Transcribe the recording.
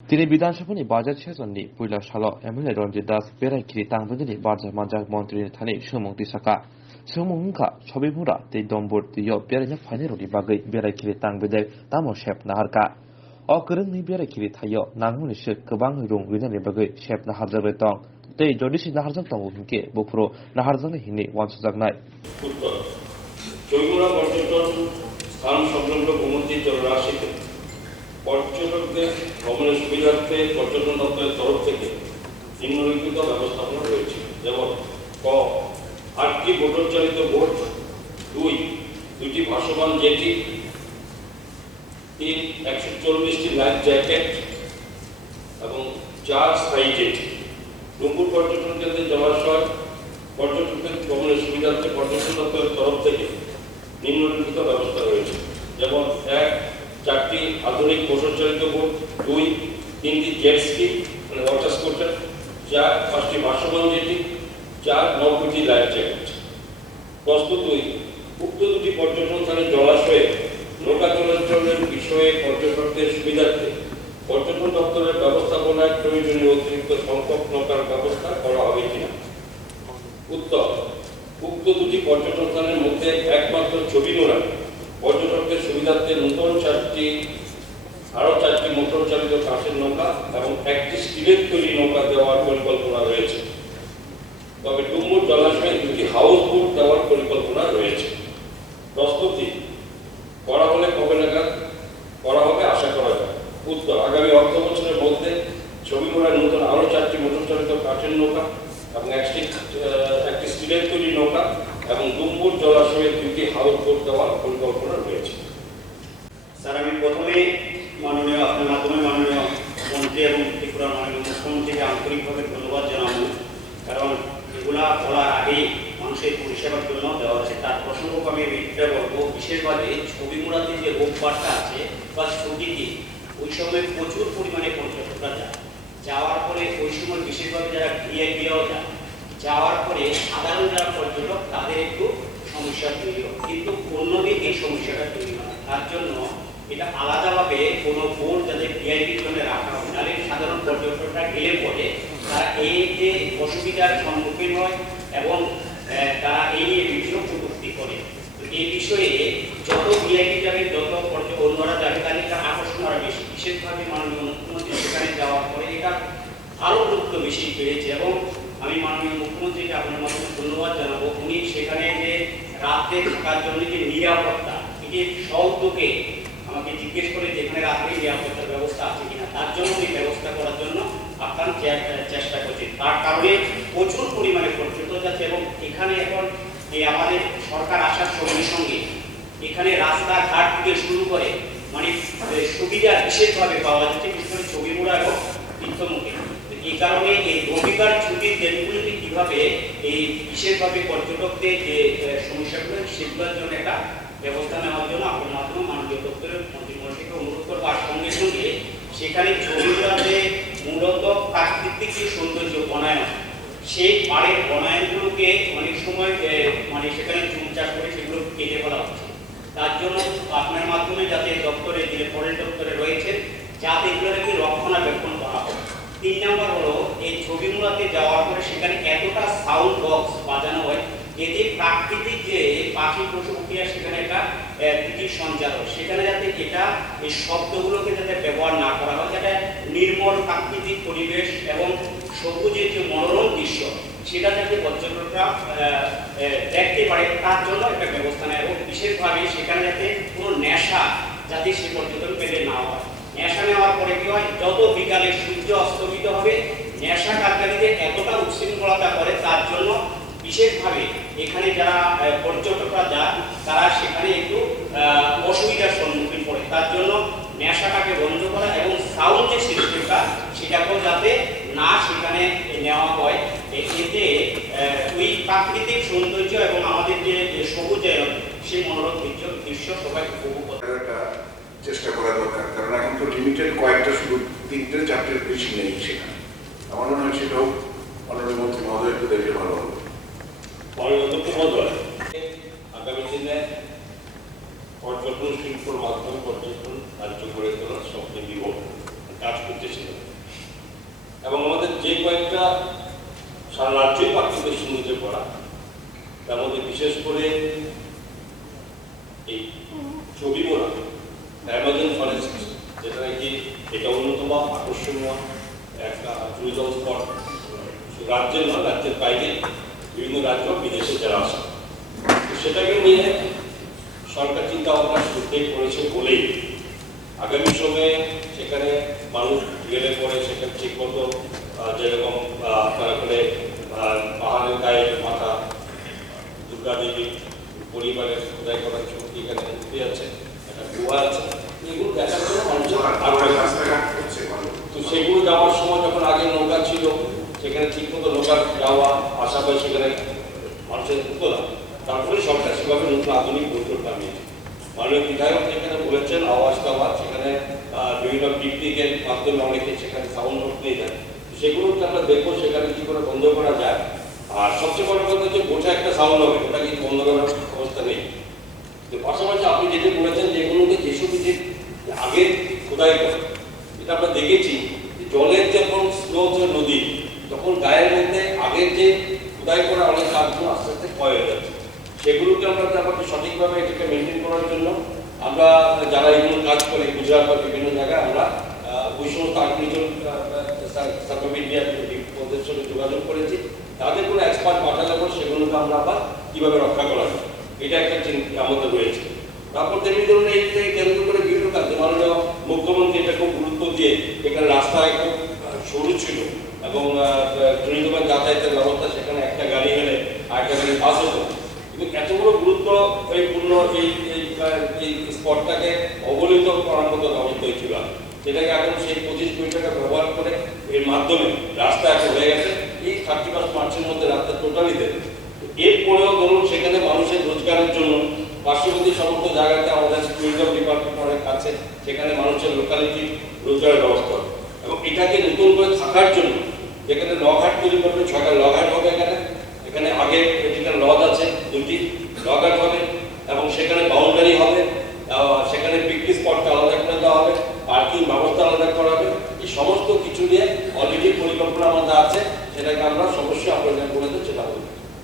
दिनै विधानसभानि बाजेट सेसननि पहिला सालाव एमएलए रन्जित दास बेरायखिरि तांबोदिनि बारजा मानजाक मन्त्रिनि थानि सोमुं दिसाखा सोमुं हंखा सबिमुरा तै दम्बुर तैयो बेरायनो फाइनेरनि बागै बेरायखिरि तांबोदे तामो शेप नाहारका अ गोरोंनि बेरायखिरि थायो नांगौनिसो गोबां रुं रिनानि बागै शेप नाहारजाबाय दं तै जदिसि नाहारजाक दङ हिंके बुफुरो नाहारजानाय हिनि वानसुजागनाय জৈবরা পর্যটন স্থান সংলগ্ন ভ্রমণটি জলরাশিতে পর্যটকদের ভ্রমণের সুবিধার্থে পর্যটন দপ্তরের তরফ থেকে নিম্নলিখিত ব্যবস্থাপনা রয়েছে, যেমন ক 8টি মোটর চালিত বোট, 2টি ভাসমান জেটি, 3 140টি লাইফ জ্যাকেট এবং 4 স্থায়ী জেটি। ডুমুর পর্যটন কেন্দ্রে জলাশয় পর্যটকদের ভ্রমণের সুবিধার্থে পর্যটন দপ্তরের তরফ থেকে নিম্নলিখিত ব্যবস্থা রয়েছে, যেমন 1 4টি আধুনিক মোটর চালিত বোট, 2 3টি জেট স্কি মানে ওয়াটার স্কুটার, 4 5টি ভাসমান জেটি, 4 90টি লাইফ জ্যাকেট। প্রশ্ন 2, উক্ত দুটি পর্যটন স্থানে জলাশয়ে নৌকা চলাচলের বিষয়ে পর্যটকদের সুবিধার্থে পর্যটন দপ্তরের ব্যবস্থাপনায় প্রয়োজনীয় অতিরিক্ত সংখ্যক নৌকার ব্যবস্থা করা হবে কিনা। উত্তর, উক্ত দুটি পর্যটন স্থানের মধ্যে একমাত্র ছবিমুড়া পর্যটকদের সুবিধার্থে নতুন 4টি মোটর চালিত কাঠের নৌকা এবং 1টি স্টিলের তৈরি নৌকা দেওয়ার পরিকল্পনা রয়েছে। তবে ডুমুর জলাশয়ে 2টি হাউস বোট দেওয়ার পরিকল্পনা রয়েছে। প্রশ্ন 3, করা হলে কবে নাগাদ করা হবে আশা করা যায়। উত্তর, আগামী অর্থ বছরের মধ্যে ছবিমুড়ায় নতুন আরো 4টি মোটর চালিত কাঠের নৌকা এবং 1টি স্টিলের তৈরি নৌকা এবং ডুমুর জলাশয়ে 2টি হাউস বোট দেওয়ার পরিকল্পনা রয়েছে। স্যার, আমি প্রথমে মাননীয় আপনার মাধ্যমে মাননীয় মন্ত্রী এবং ত্রিপুরার মাননীয় মুখ্যমন্ত্রীকে আন্তরিকভাবে ধন্যবাদ জানাবো, কারণ এগুলা বলার আগেই মানুষের পরিষেবার জন্য দেওয়া আছে। তার প্রসঙ্গ আমি এটা বলবো, বিশেষভাবে ছবিমুড়াতে যে রোববারটা আছে বা ছুটিতে ওই সময় প্রচুর পরিমাণে পর্যটকরা যায়। যাওয়ার পরে ওই সময় বিশেষভাবে যারা ভিআইপিরাও যায়, যাওয়ার পরে সাধারণ যারা পর্যটক তাদের একটু সমস্যা তৈরি হয়, কিন্তু অন্যদিন এই সমস্যাটা তৈরি হয়। তার জন্য এটা আলাদাভাবে কোনো বোর্ড যাদের ভিআইপির জন্য রাখা হয়, তাহলে সাধারণ পর্যটকরা গেলে পরে তারা এই যে অসুবিধার সম্মুখীন হয় এবং তারা এই নিয়ে বিভিন্ন কটূক্তি করে। এই বিষয়ে যত ভিআইপি যাবে, যত অন্যরা যাবে, তাদের একটা আকর্ষণ আরো বেশি। বিশেষভাবে মাননীয় মুখ্যমন্ত্রী সেখানে যাওয়ার পরে এটা আরো গুরুত্ব বেশি পেয়েছে এবং আমি মাননীয় মুখ্যমন্ত্রীকে আপনার মাধ্যমে ধন্যবাদ জানাবো। উনি সেখানে যে রাতে থাকার জন্য যে নিরাপত্তা, এটি সউদ্যোগে আমাকে জিজ্ঞেস করে যে এখানে রাত্রে নিরাপত্তার ব্যবস্থা আছে কিনা, তার জন্য উনি ব্যবস্থা করার জন্য আপনার চেষ্টা করছেন। তার কারণে প্রচুর পরিমাণে পর্যটক যাচ্ছে এবং এখানে এখন এই আমাদের সরকার আসার সঙ্গে সঙ্গে এখানে রাস্তাঘাট থেকে শুরু করে মানে সুবিধা বিশেষভাবে পাওয়া যাচ্ছে, বিশেষ করে ছবিমুড়া এবং তীর্থমুখী। এই কারণে এই রবিবার ছুটির দিনগুলিতে কিভাবে এই বিশেষভাবে পর্যটকদের যে সমস্যাগুলো সেগুলোর জন্য একটা ব্যবস্থা নেওয়ার জন্য আপনার মাধ্যমে মাননীয় দপ্তরের মন্ত্রীমণ্ডলীকে অনুরোধ করবো। আর সঙ্গে সঙ্গে সেখানে ছবিমুড়াতে মূলত প্রাকৃতিক যে সৌন্দর্য বনায়ন, সেই পাড়ের বনায়নগুলোকে অনেক সময় মানে সেখানে চুন চাষ করে সেগুলো কেটে ফেলা হচ্ছে। তার জন্য আপনার মাধ্যমে যাতে দপ্তরে যে ফরেস্ট দপ্তরে রয়েছে যাতে এগুলোকে রক্ষণাবেক্ষণ করা হয়। 3 নম্বর হলো, এই ছবিমুড়াতে যাওয়ার পরে সেখানে এতটা সাউন্ড বক্স বাজানো হয় এতে প্রাকৃতিক যে পাখি পশু পক্ষীরা সেখানে একটা ভীতির সঞ্চার হয়। সেখানে যাতে এটা এই শব্দগুলোকে যাতে ব্যবহার না করা হয়, যাতে নির্মল প্রাকৃতিক পরিবেশ এবং সবুজের যে মনোরম দৃশ্য সেটা যাতে পর্যটকরা দেখতে পারে, তার জন্য একটা ব্যবস্থা নেয়। এবং বিশেষভাবে সেখানে যাতে কোনো নেশা যাতে সে পর্যটন পেলে না হয়। নেশা নেওয়ার পরে কি হয়, যত বিকালে সূর্য অস্তমিত হবে নেশা কারখানিতে এতটা উচ্ছৃঙ্খলতা করে, তার জন্য বিশেষভাবে এখানে যারা পর্যটকরা যায় তারা সেখানে একটু অসুবিধার সম্মুখীন পড়ে। তার জন্য নেশাটাকে বন্ধ করা এবং সাউন্ড যে সিস্টেমটা সেটাকেও যাতে না সেখানে নেওয়া হয়, এতে ওই প্রাকৃতিক সৌন্দর্য এবং আমাদের যে সবুজায়ন সেই মনোরম দৃশ্য সবাই উপভোগ করতে চেষ্টা করা দরকার। কারণ এখন তো লিমিটেড কয়েকটা, শুধু 3টে 4টের বেশি নেই সেখানে। আমার মনে হয় সেটাও মাননীয় মন্ত্রী মহোদয় একটু দেখে ভালো হবে। আগামী দিনে পর্যটন শিল্পের মাধ্যমে পর্যটন রাজ্য গড়ে তোলার স্বপ্নে বিভক্ত কাজ করতেছিলাম। এবং আমাদের যে কয়েকটা সারা রাজ্যই প্রাকৃতিক সৌন্দর্যে পড়া, তার মধ্যে বিশেষ করে এই ছবি মোড়া অ্যামাজন ফরেস্ট, যেটা নাকি এটা অন্যতম আকর্ষণীয় একটা ট্যুরিজম স্পট, রাজ্যের নয়, রাজ্যের বাইরে বিভিন্ন রাজ্য বিদেশে যারা আসে। সেটাকে নিয়ে সরকার চিন্তা ভাবনা শুরুতেই করেছে বলেই আগামী সময়ে সেখানে মানুষ গেলে পরে সেখানে ঠিক মতো যেরকম আপনার ওখানে পাহাড়ের গায়ে মাথা দুর্গা দেবী পরিবারের খোদাই করার ছবি এখানে উঠে আছে, একটা কুয়া আছে, এগুলো দেখার জন্য মানুষের আগ্রহ। তো সেগুলো যাওয়ার সময় যখন আগে নৌকা ছিল, সেখানে ঠিক মতো নৌকার যাওয়া আসা হয়, সেখানে মানুষের হতো না। তারপরে সরকার সেভাবে নতুন আধুনিক বৈঠক নামিয়েছে। মাননীয় বিধায়ক যেখানে বলেছেন আওয়াজ টাওয়াজ, সেখানে বিভিন্ন পিকনিকের মাধ্যমে অনেকে সেখানে সাউন্ড নোট নিয়ে যায়, সেগুলোকে আমরা দেখবো সেখানে কি করে বন্ধ করা যায়। আর সবচেয়ে বড় কথা হচ্ছে বোঝা একটা সাউন্ড হবে, ওটা কিন্তু বন্ধ করার অবস্থা নেই। পাশাপাশি আপনি যেটা বলেছেন যেগুলোকে যেসব আগে খোদাই করে, এটা আমরা দেখেছি জলের যখন স্রোত নদী, তখন গায়ের মধ্যে আগের যে খোদাই করা অনেক কাজগুলো আস্তে আস্তে ক্ষয় হয়ে যাচ্ছে। সেগুলোকে আমরা ব্যাপারটা সঠিকভাবে এটাকে মেনটেন করার জন্য আমরা যারা এগুলো কাজ করে গুজরাট বা বিভিন্ন জায়গায় আমরা ওই সমস্ত আর্কিটেকচার ওদের সঙ্গে যোগাযোগ করেছি, তাদের কোনো এক্সপার্ট পাঠালে পর সেগুলোকে আমরা আবার কীভাবে রক্ষা করা যায়, এটা একটা চিন্তা আমাদের রয়েছে। তারপর তেমনি ধরুন এই কেন্দ্র করে বিভিন্ন কাজে মাননীয় মুখ্যমন্ত্রী এটা খুব গুরুত্ব দিয়ে এখানে রাস্তা একদম সরু ছিল এবং ট্রেনের যাতায়াতের ব্যবস্থা, সেখানে একটা গাড়ি গেলে আরেকটা গাড়ি পাস হতো। কিন্তু এত বড় গুরুত্ব এই পূর্ণ এই স্পটটাকে অবহেলিত করার মতো ব্যবস্থা হয়েছিল, সেটাকে এখন সেই 25 কোটি টাকা ব্যবহার করে এর মাধ্যমে রাস্তা এখন হয়ে গেছে এই 31 মার্চের মধ্যে রাস্তা টোটালি দেবে। এরপরেও ধরুন সেখানে মানুষের রোজগারের জন্য পার্শ্ববর্তী সমস্ত জায়গাতে আমাদের ট্যুরিজম ডিপার্টমেন্ট অনেক আছে, সেখানে মানুষের লোকালিটি রোজগারের ব্যবস্থা হবে। এবং এটাকে নতুন করে থাকার জন্য যেখানে লঘাট তৈরি করবে, 6টা লঘাট হবে এখানে, এখানে আগে যেখানে লজ আছে 2টি লঘাট হবে এবং সেখানে বাউন্ডারি হবে, সেখানে পিকনিক স্পটটা আলাদা করে দেওয়া হবে, পার্কিং ব্যবস্থা আলাদা করা হবে। এই সমস্ত কিছু নিয়ে অলরেডি পরিকল্পনা আমাদের আছে, সেটাকে আমরা অবশ্যই আপনাদের